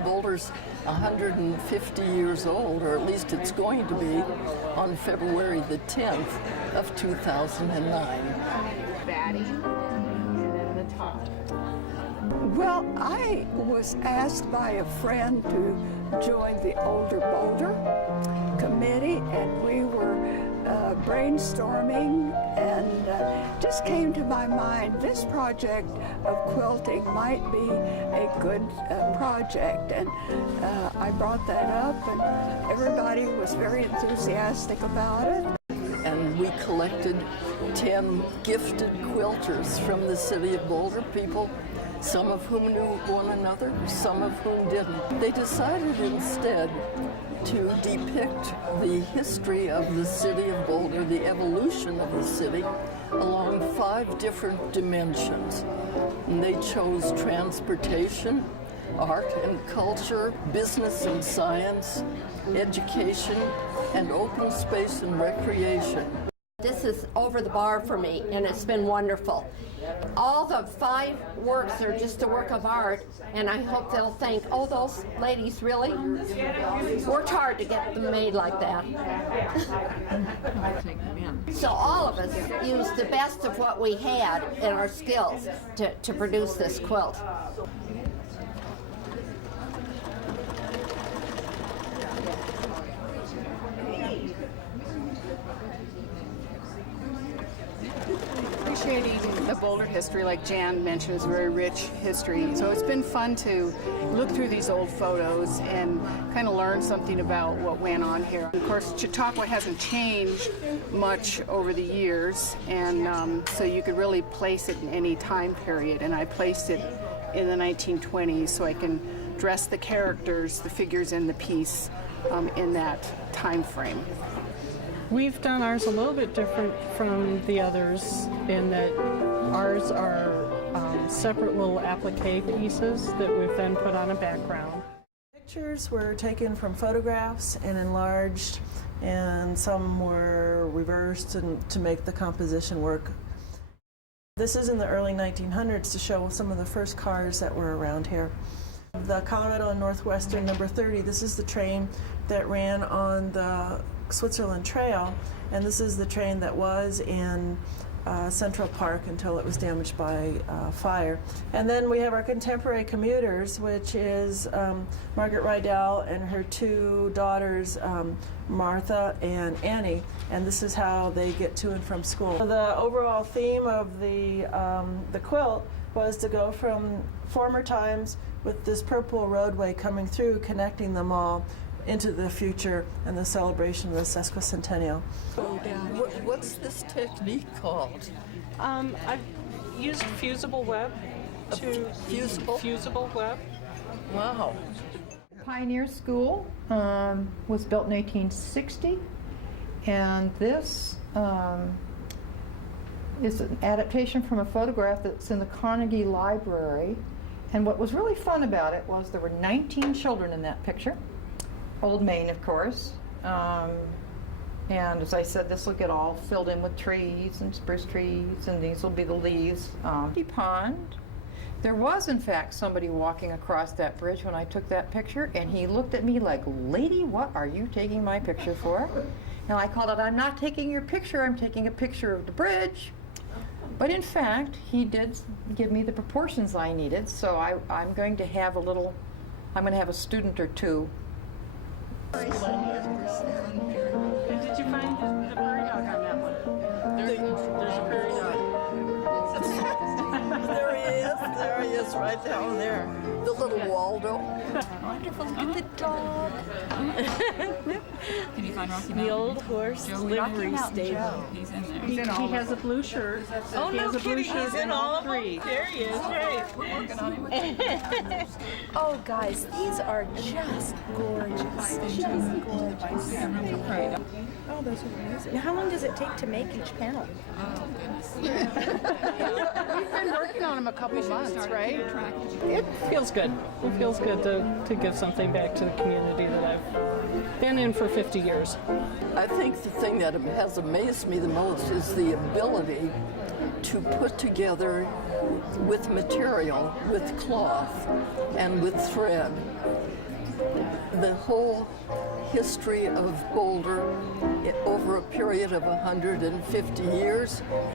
Boulder's 150 years old, or at least it's going to be, on February the 10th of 2009. Batty, and then the top. Well, I was asked by a friend to join the Older Boulder committee, and we were brainstorming, and just came to my mind, this project of quilting might be a good project, and I brought that up, and everybody was very enthusiastic about it. And we collected 10 gifted quilters from the city of Boulder, people, some of whom knew one another, some of whom didn't. They decided instead to depict the history of the city of Boulder, the evolution of the city, along 5 different dimensions. And they chose transportation, art and culture, business and science, education, and open space and recreation. This is over the bar for me, and it's been wonderful. All the 5 works are just a work of art, and I hope they'll think, oh, those ladies really worked hard to get them made like that. So all of us used the best of what we had in our skills to produce this quilt. Appreciating the Boulder history, like Jan mentioned, is a very rich history. So it's been fun to look through these old photos and kind of learn something about what went on here. Of course, Chautauqua hasn't changed much over the years, and so you could really place it in any time period. And I placed it in the 1920s so I can dress the characters, the figures in the piece in that time frame. We've done ours a little bit different from the others in that ours are separate little applique pieces that we've then put on a background. Pictures were taken from photographs and enlarged, and some were reversed to make the composition work. This is in the early 1900s to show some of the first cars that were around here. The Colorado and Northwestern number 30, this is the train that ran on the Switzerland Trail, and this is the train that was in Central Park until it was damaged by fire. And then we have our contemporary commuters, which is Margaret Rydell and her 2 daughters, Martha and Annie, and this is how they get to and from school. The overall theme of the quilt was to go from former times with this purple roadway coming through, connecting them all into the future and the celebration of the sesquicentennial. What's this technique called? I've used fusible web to fusible web. Wow. Pioneer School was built in 1860, and this is an adaptation from a photograph that's in the Carnegie Library. And what was really fun about it was there were 19 children in that picture. Old Main, of course. And as I said, this will get all filled in with trees and spruce trees, and these will be the leaves. Pond. There was, in fact, somebody walking across that bridge when I took that picture, and he looked at me like, "Lady, what are you taking my picture for?" And I called out, "I'm not taking your picture, I'm taking a picture of the bridge." But in fact, he did give me the proportions I needed, so I'm going to have a student or 2. Did you find the prairie dog on that one? There's a prairie dog. There he is, right down there. The little Waldo. Wonderful, look at the dog. Can you find Rocky Mountain? The old horse livery stable. He's in there. He has a blue shirt. Oh, he has no a blue kidding. shirt He's in all 3. There he is, right. We're working on him. Oh, guys, these are just gorgeous. Just gorgeous. Oh, those are amazing. Now, how long does it take to make each panel? Oh, goodness. We've been working on them a couple months, right? It feels good. It feels good to give something back to the community that I've been in for 50 years. I think the thing that has amazed me the most is the ability to put together with material, with cloth, and with thread, the whole history of Boulder over a period of 150 years.